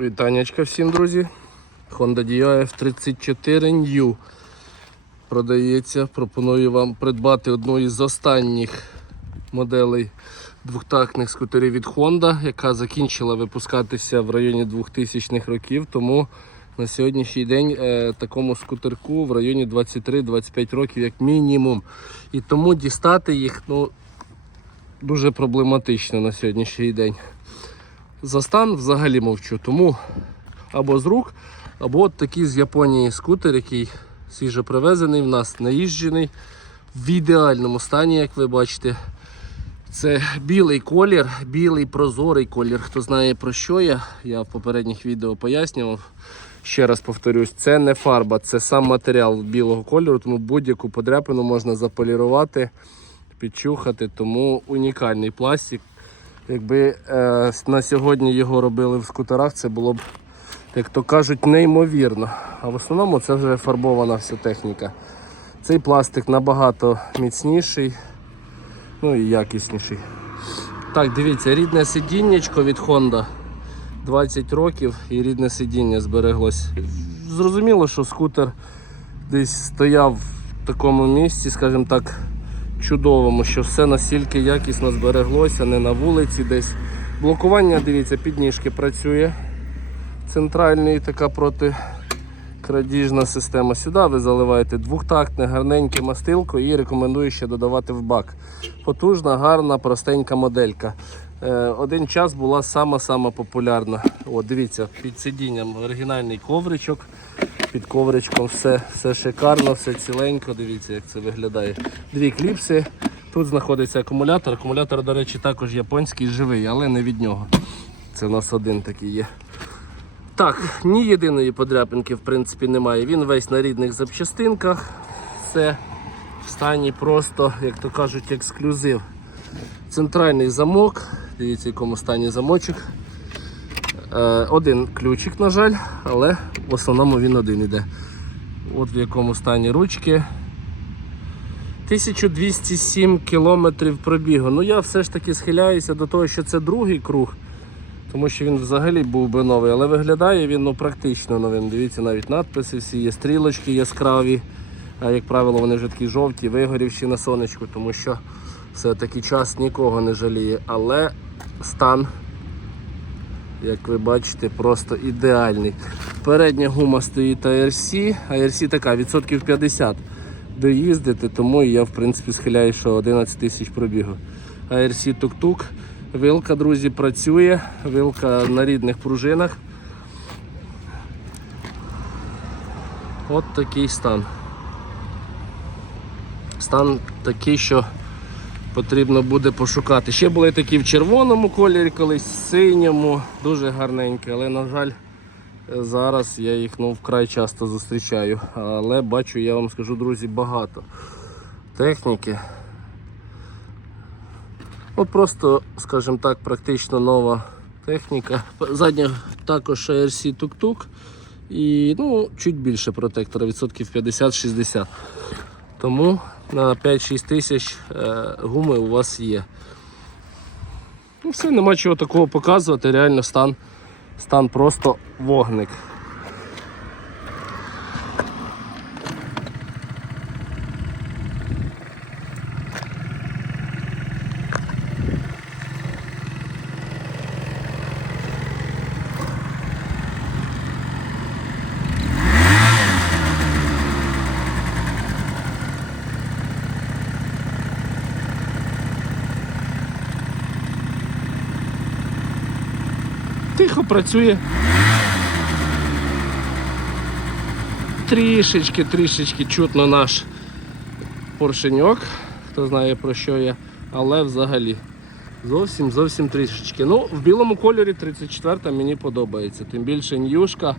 Вітанечка всім, друзі. Honda Dio F34 New продається. Пропоную вам придбати одну із останніх моделей двохтактних скутерів від Honda, яка закінчила випускатися в районі 2000-х років. Тому на сьогоднішній день е, такому скутерку в районі 23-25 років як мінімум. І тому дістати їх ну, дуже проблематично на сьогоднішній день. За стан взагалі мовчу. Тому або з рук, або от такий з Японії скутер, який свіже привезений в нас, наїжджений в ідеальному стані, як ви бачите. Це білий колір, білий прозорий колір. Хто знає про що я, я в попередніх відео пояснював. Ще раз повторюсь, це не фарба, це сам матеріал білого кольору, тому будь-яку подряпину можна заполірувати, підчухати, тому унікальний пластик. Якби е, на сьогодні його робили в скутерах, це було б, як то кажуть, неймовірно. А в основному це вже фарбована вся техніка. Цей пластик набагато міцніший, ну і якісніший. Так, дивіться, рідне сидіннячко від Honda. 20 років і рідне сидіння збереглось. Зрозуміло, що скутер десь стояв в такому місці, скажімо так, чудовому, що все настільки якісно збереглося, не на вулиці десь. Блокування, дивіться, підніжки працює. Центральний така протикрадіжна система. Сюди ви заливаєте двохтактне, гарненьке мастилко і рекомендую ще додавати в бак. Потужна, гарна, простенька моделька. Е, Один час була сама-сама популярна. О, дивіться, під сидінням оригінальний ковричок. Під ковричком все, все шикарно, все ціленько. Дивіться, як це виглядає. Дві кліпси. Тут знаходиться акумулятор. Акумулятор, до речі, також японський живий, але не від нього. Це у нас один такий є. Так, ні єдиної подряпинки в принципі немає. Він весь на рідних запчастинках. Все в стані просто, як то кажуть, ексклюзив. Центральний замок. Дивіться, в якому стані замочок. Е, Один ключик, на жаль, але в основному він один іде. От в якому стані ручки. 1207 кілометрів пробігу. Ну я все ж таки схиляюся до того, що це другий круг, тому що він взагалі був би новий, але виглядає він ну, практично новим. Дивіться, навіть надписи всі є, стрілочки яскраві. А як правило, вони вже такі жовті, вигорівші на сонечку, тому що все-таки час нікого не жаліє. Але стан як ви бачите, просто ідеальний. Передня гума стоїть ARC, ARC така відсотків 50 доїздити, тому я в принципі схиляю, що 11 тисяч пробігу. ARC тук-тук. Вилка, друзі, працює, вилка на рідних пружинах. От такий стан. Стан такий, що потрібно буде пошукати. Ще були такі в червоному кольорі, колись в синьому, дуже гарненькі, але, на жаль, зараз я їх ну, вкрай часто зустрічаю. Але бачу, я вам скажу, друзі, багато техніки. От просто, скажімо так, практично нова техніка. Задня також ARC тук-тук. І ну, чуть більше протектора, відсотків 50-60. Тому на 5-6 тисяч е, гуми у вас є. Ну все, нема чого такого показувати, реально стан, стан просто вогник. Працює. Трішечки, трішечки чутно наш поршеньок, хто знає про що я, але взагалі зовсім зовсім трішечки. Ну, в білому кольорі 34 мені подобається, тим більше ньюшка.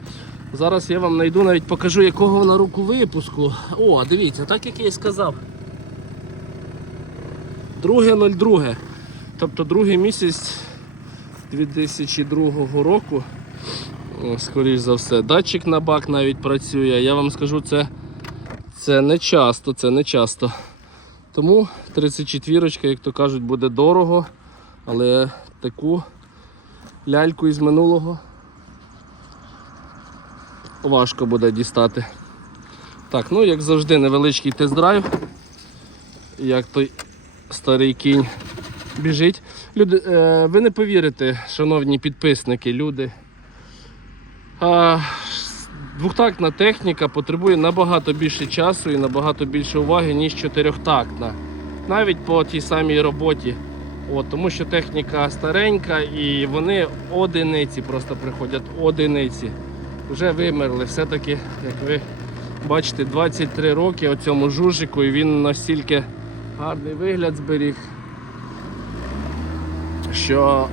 Зараз я вам знайду, навіть покажу, якого вона року випуску. О, дивіться, так як я і сказав. Друге 02. Тобто другий місяць 2002 року, скоріш за все, датчик на бак навіть працює. Я вам скажу, це, це не часто, це не часто. Тому 34-ка, як то кажуть, буде дорого, але таку ляльку із минулого важко буде дістати. Так, ну як завжди, невеличкий тест-драйв. Як той старий кінь біжить. Люди, е, ви не повірите, шановні підписники, люди. А, двохтактна техніка потребує набагато більше часу і набагато більше уваги, ніж чотирьохтактна. Навіть по тій самій роботі. От, тому що техніка старенька і вони одиниці просто приходять одиниці. Вже вимерли. Все-таки, як ви бачите, 23 роки оцьому жужику і він настільки гарний вигляд зберіг, що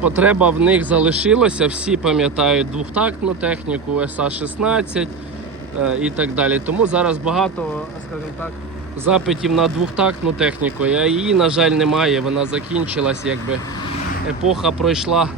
потреба в них залишилася. Всі пам'ятають двохтактну техніку, СА-16 е, і так далі. Тому зараз багато, скажімо так, запитів на двохтактну техніку. А її, на жаль, немає. Вона закінчилась, якби епоха пройшла.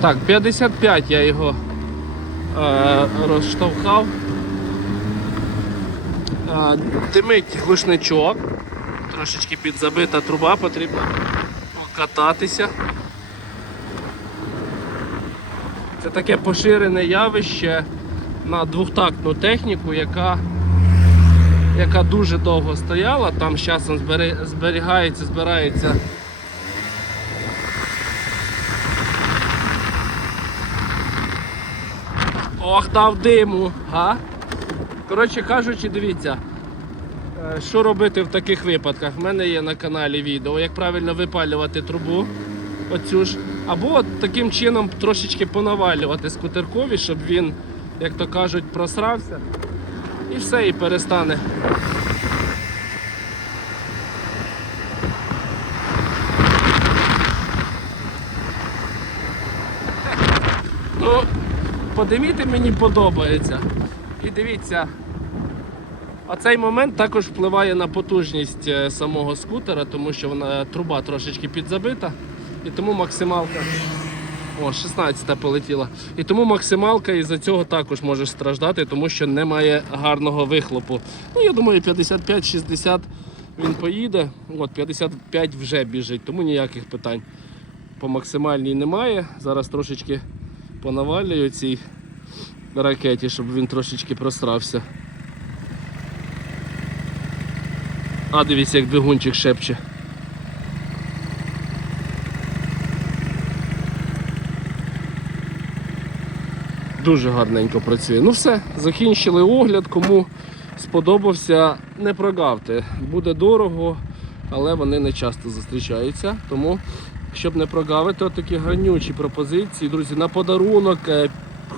Так, 55 я його е, розштовхав. Е, димить глушничок. Трошечки підзабита труба, потрібно покататися. Це таке поширене явище на двохтактну техніку, яка, яка дуже довго стояла, там з часом зберігається, збирається Ох, дав диму, га? Коротше кажучи, дивіться, е, що робити в таких випадках. В мене є на каналі відео, як правильно випалювати трубу. Оцю ж. Або таким чином трошечки понавалювати скутеркові, щоб він, як то кажуть, просрався. І все, і перестане. Ну, подивіться, мені подобається. І дивіться, а цей момент також впливає на потужність е, самого скутера, тому що вона труба трошечки підзабита. І тому максималка. О, 16 полетіла. І тому максималка із-за цього також може страждати, тому що немає гарного вихлопу. Ну, я думаю, 55-60 він поїде. От 55 вже біжить, тому ніяких питань по максимальній немає. Зараз трошечки понавалюю цій ракеті, щоб він трошечки просрався. А дивіться, як двигунчик шепче. Дуже гарненько працює. Ну все, закінчили огляд. Кому сподобався, не прогавте. Буде дорого, але вони не часто зустрічаються. Тому, щоб не прогавити, отакі гранючі пропозиції, друзі, на подарунок е,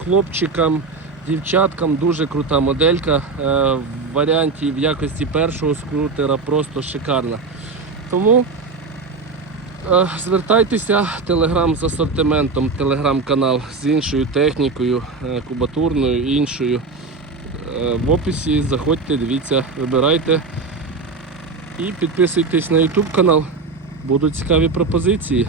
хлопчикам, дівчаткам дуже крута моделька. е, В варіанті в якості першого скрутера просто шикарна. Тому Е, Звертайтеся, телеграм з асортиментом, телеграм-канал з іншою технікою, кубатурною, іншою. В описі заходьте, дивіться, вибирайте і підписуйтесь на YouTube канал. Будуть цікаві пропозиції.